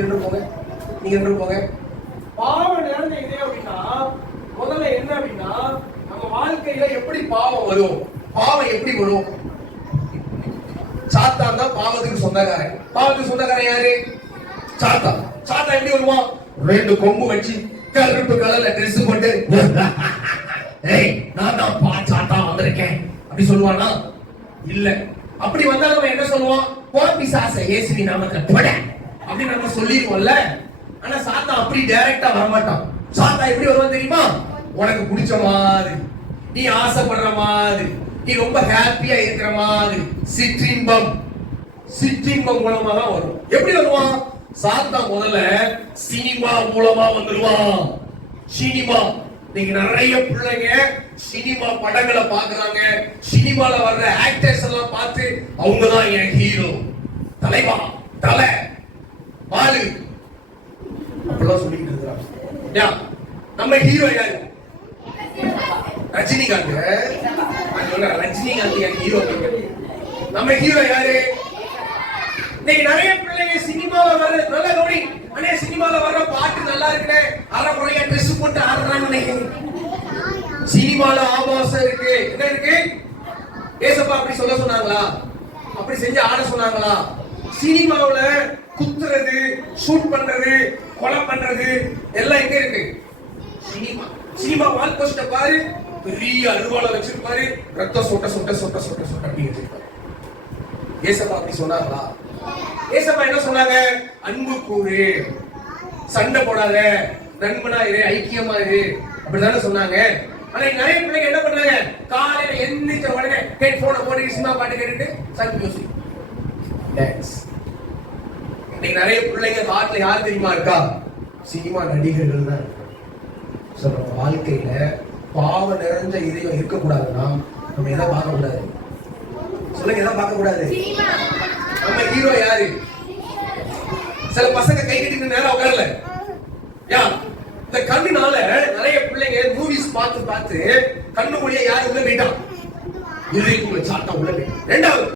ரெண்டு போங்க, நீங்க ரெண்டு போங்க. பாவம் நிறைந்த இதயம் அப்படின்னா முதல்ல என்ன அப்படின்னா நம்ம வாழ்க்கையில எப்படி பாவம் வரும்? பாவம் எப்படி வரும்? சாத்தான் தான் பாவத்துக்கு சொந்தக்காரன். பாவத்துக்கு சொந்தக்காரன் யாரு? சாத்தான். சாத்தான் எப்படி வருவான்? ரெண்டு கொம்பு வச்சு கருப்பு கலர்ல ட்ரெஸ் போட்டு ஏய் நான் தான் சாத்தான் வந்திருக்கேன் அப்படி சொல்லுவானா? இல்ல. அப்படி வந்தா நம்ம என்ன சொல்லுவோம்? போ பிசாசே, இயேசுவின் நாமத்துல போட அப்படி நம்ம சொல்லிடுவோம்ல. ஆனா சாத்தான் அப்படி டைரக்டா வரமாட்டான். சாத்தான் எப்படி வருவான் தெரியுமா? உனக்கு பிடிச்ச மாதிரி, நீ ஆசைப்படுற மாதிரி, நீ ரொம்ப ஹாப்பியா இருக்கிற மாதிரி சிற்றின்பம் மூலமா தான் வரும். எப்படி வருவான்? சாத்தான் முதல்ல சினிமா மூலமா வந்துருவான். சினிமா, நீங்க நிறைய பிள்ளைங்க சினிமா படங்களை பாக்குறாங்க. சினிமால வர்ற ஆக்டர்ஸ் எல்லாம் பார்த்து அவங்கதான் என் ஹீரோ, தலைவா, தலை, பாலு அப்படிலாம் சொல்லிட்டு இருக்கிறாங்க. நம்ம ஹீரோ யாரு? ரஜினிகாந்த். ரஜினிகாந்த் என் ஹீரோ. நம்ம ஹீரோ யாரு? நீங்க நிறைய பிள்ளைங்க சினிமால வர்ற நல்ல கவனி, அண்ணே சினிமால வர்ற பாட்டு நல்லா இருக்குனே, அரைக்குறையா ட்ரெஸ் போட்டு ஆடுறாங்கன்னு. சினிமால ஆபாசம் இருக்கு. என்ன இருக்கு? ஏசப்பா அப்படி சொல்ல சொன்னாங்களா? அப்படி செஞ்சு ஆட சொன்னாங்களா? சினிமாவுல குத்துறது, ஷூட் பண்றது, கொலை பண்றது எல்லாம் எங்க இருக்கு? சினிமா. சினிமா வால் போஸ்ட பாரு, பெரிய அருவாளை வச்சிருப்பாரு, ரத்தம் சொட்ட சொட்ட சொட்ட சொட்ட சொட்ட அப்படி வச்சிருப்பாரு. ஏசப்பா அப்படி சொன்னாங்களா? ஏசப்பா என்ன சொன்னாங்க? அன்பு கூறு, சண்டை போடாத, நண்பனா இரு, ஐக்கியமா இரு, அப்படிதானே சொன்னாங்க. ஆனா நிறைய பிள்ளைங்க என்ன பண்றாங்க? காலையில எந்திரிச்ச உடனே ஹெட்போனை போட்டு சினிமா பாட்டு கேட்டுட்டு சன் மியூசிக் டான்ஸ். இன்னைக்கு நிறைய பிள்ளைங்க காட்டுல யார் தெரியுமா இருக்கா? சினிமா நடிகர்கள் தான். நம்ம வாழ்க்கையில பாவம் நிறைஞ்ச இதயம் இருக்கக்கூடாதுன்னா நம்ம எதை பார்க்க கூடாது? சொல்லுங்க, எதை பார்க்க கூடாது? நம்ம ஹீரோ யாரு? சில பசங்க கை கட்டிட்டு நேரம் உட்காரல. இந்த கண்ணுனால நிறைய பிள்ளைங்க மூவிஸ் பார்த்து பார்த்து கண்ணு மொழியா யாரு உள்ள போயிட்டான்? சாத்தா உள்ள போயிட்டான். ரெண்டாவது